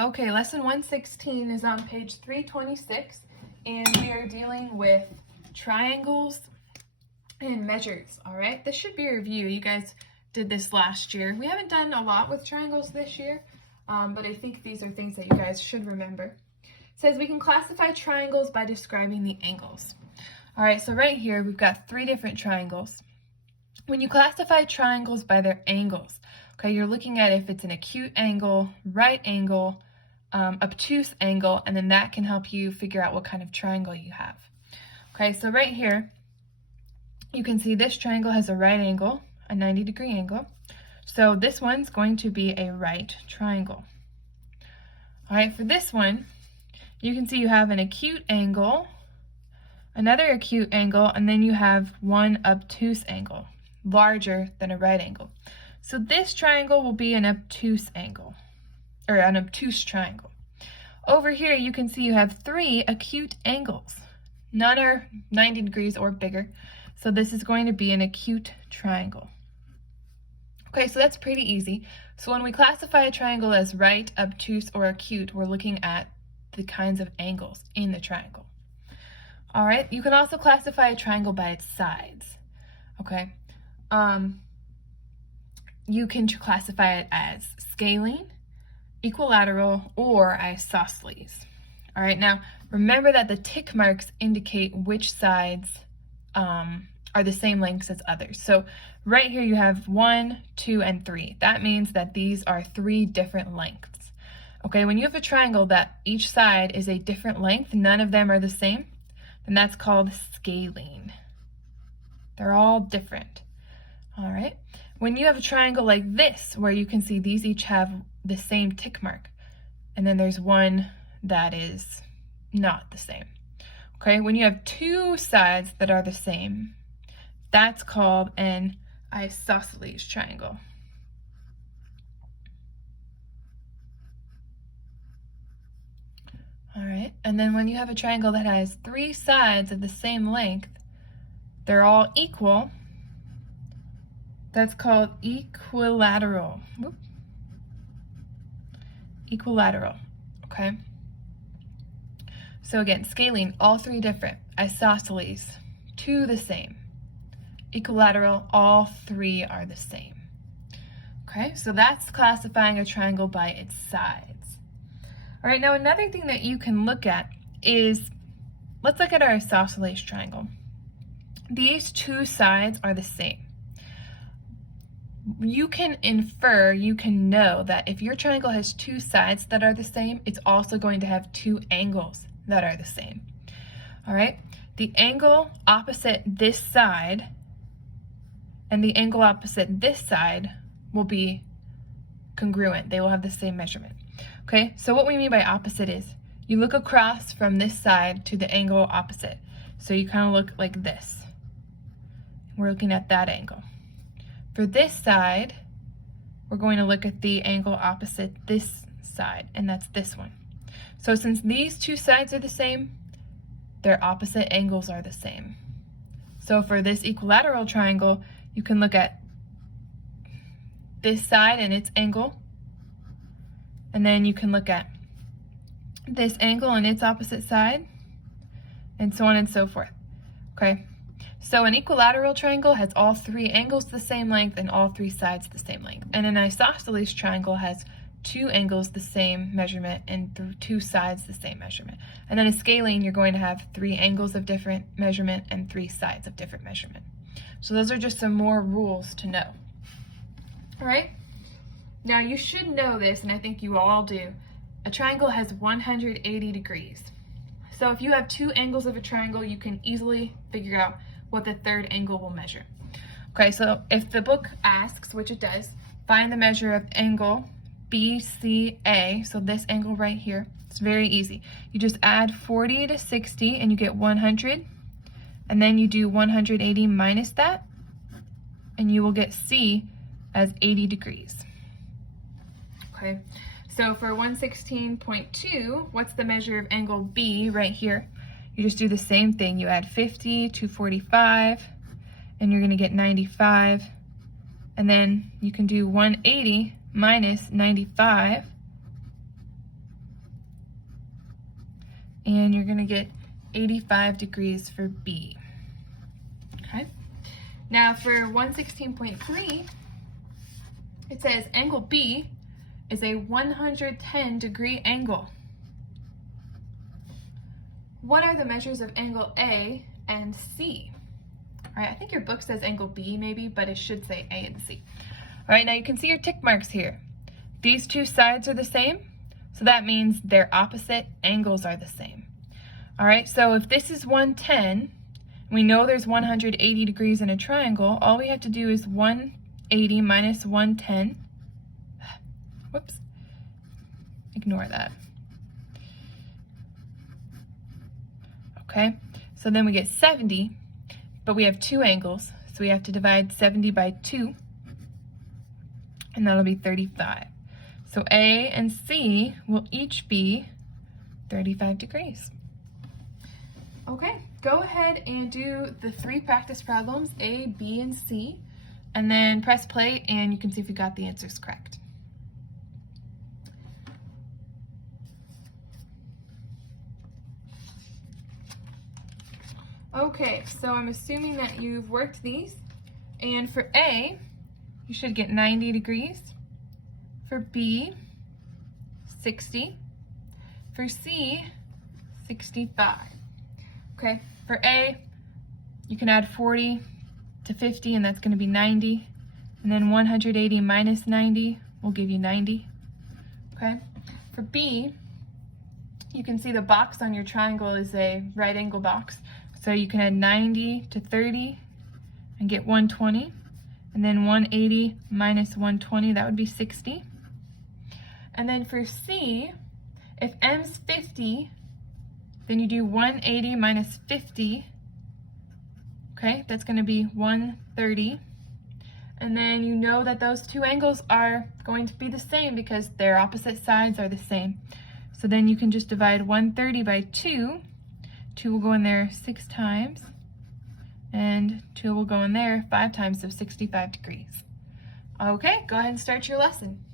Okay, lesson 116 is on page 326, and we are dealing with triangles and measures, all right? This should be a review. You guys did this last year. We haven't done a lot with triangles this year, but I think these are things that you guys should remember. It says we can classify triangles by describing the angles. All right, so right here we've got three different triangles. When you classify triangles by their angles, okay, you're looking at if it's an acute angle, right angle, obtuse angle, and then that can help you figure out what kind of triangle you have. Okay, so right here, you can see this triangle has a right angle, a 90-degree angle. So this one's going to be a right triangle. All right, for this one, you can see you have an acute angle, another acute angle, and then you have one obtuse angle, larger than a right angle. So this triangle will be an obtuse angle, or an obtuse triangle. Over here, you can see you have three acute angles. None are 90 degrees or bigger. So this is going to be an acute triangle. Okay, so that's pretty easy. So when we classify a triangle as right, obtuse, or acute, we're looking at the kinds of angles in the triangle. All right, you can also classify a triangle by its sides. Okay, you can classify it as scalene, equilateral, or isosceles. All right, now remember that the tick marks indicate which sides are the same lengths as others. So right here you have 1, 2, and 3. That means that these are three different lengths. Okay, when you have a triangle that each side is a different length, none of them are the same, then that's called scalene. They're all different. All right, when you have a triangle like this, where you can see these each have the same tick mark, and then there's one that is not the same. Okay, when you have two sides that are the same, that's called an isosceles triangle. All right, and then when you have a triangle that has three sides of the same length, they're all equal, that's called equilateral. Whoop. Equilateral, okay? So again, scalene, all three different. Isosceles, two the same. Equilateral, all three are the same. Okay, so that's classifying a triangle by its sides. All right, now another thing that you can look at is, let's look at our isosceles triangle. These two sides are the same. You can infer, you can know that if your triangle has two sides that are the same, it's also going to have two angles that are the same. All right, the angle opposite this side and the angle opposite this side will be congruent. They will have the same measurement. Okay, so what we mean by opposite is you look across from this side to the angle opposite. So you kind of look like this. We're looking at that angle. For this side, we're going to look at the angle opposite this side, and that's this one. So since these two sides are the same, their opposite angles are the same. So for this equilateral triangle, you can look at this side and its angle, and then you can look at this angle and its opposite side, and so on and so forth. Okay, so an equilateral triangle has all three angles the same length and all three sides the same length, and an isosceles triangle has two angles the same measurement and two sides the same measurement. And then a scalene, you're going to have three angles of different measurement and three sides of different measurement. So those are just some more rules to know. All right, now you should know this, and I think you all do. A triangle has 180 degrees. So if you have two angles of a triangle, you can easily figure out what the third angle will measure. Okay, so if the book asks, which it does, find the measure of angle BCA, so this angle right here, it's very easy. You just add 40 to 60 and you get 100, and then you do 180 minus that, and you will get C as 80 degrees. Okay, so for 116.2, what's the measure of angle B right here? You just do the same thing. You add 50 to 45, and you're going to get 95. And then you can do 180 minus 95, and you're going to get 85 degrees for B. Okay. Now for 116.3, it says angle B is a 110 degree angle. What are the measures of angle A and C? All right, I think your book says angle B maybe, but it should say A and C. All right, now you can see your tick marks here. These two sides are the same, so that means their opposite angles are the same. All right, so if this is 110, we know there's 180 degrees in a triangle, all we have to do is 180 minus 110. Whoops, ignore that. Okay, so then we get 70, but we have two angles, so we have to divide 70 by 2, and that'll be 35. So A and C will each be 35 degrees. Okay, go ahead and do the 3 practice problems, A, B, and C, and then press play and you can see if you got the answers correct. Okay, so I'm assuming that you've worked these, and for A, you should get 90 degrees. For B, 60. For C, 65. Okay, for A, you can add 40 to 50, and that's going to be 90. And then 180 minus 90 will give you 90. Okay, for B, you can see the box on your triangle is a right angle box. So you can add 90 to 30 and get 120. And then 180 minus 120, that would be 60. And then for C, if M's 50, then you do 180 minus 50. Okay, that's going to be 130. And then you know that those two angles are going to be the same because their opposite sides are the same. So then you can just divide 130 by 2. 2 will go in there 6 times. And 2 will go in there 5 times, so 65 degrees. Okay, go ahead and start your lesson.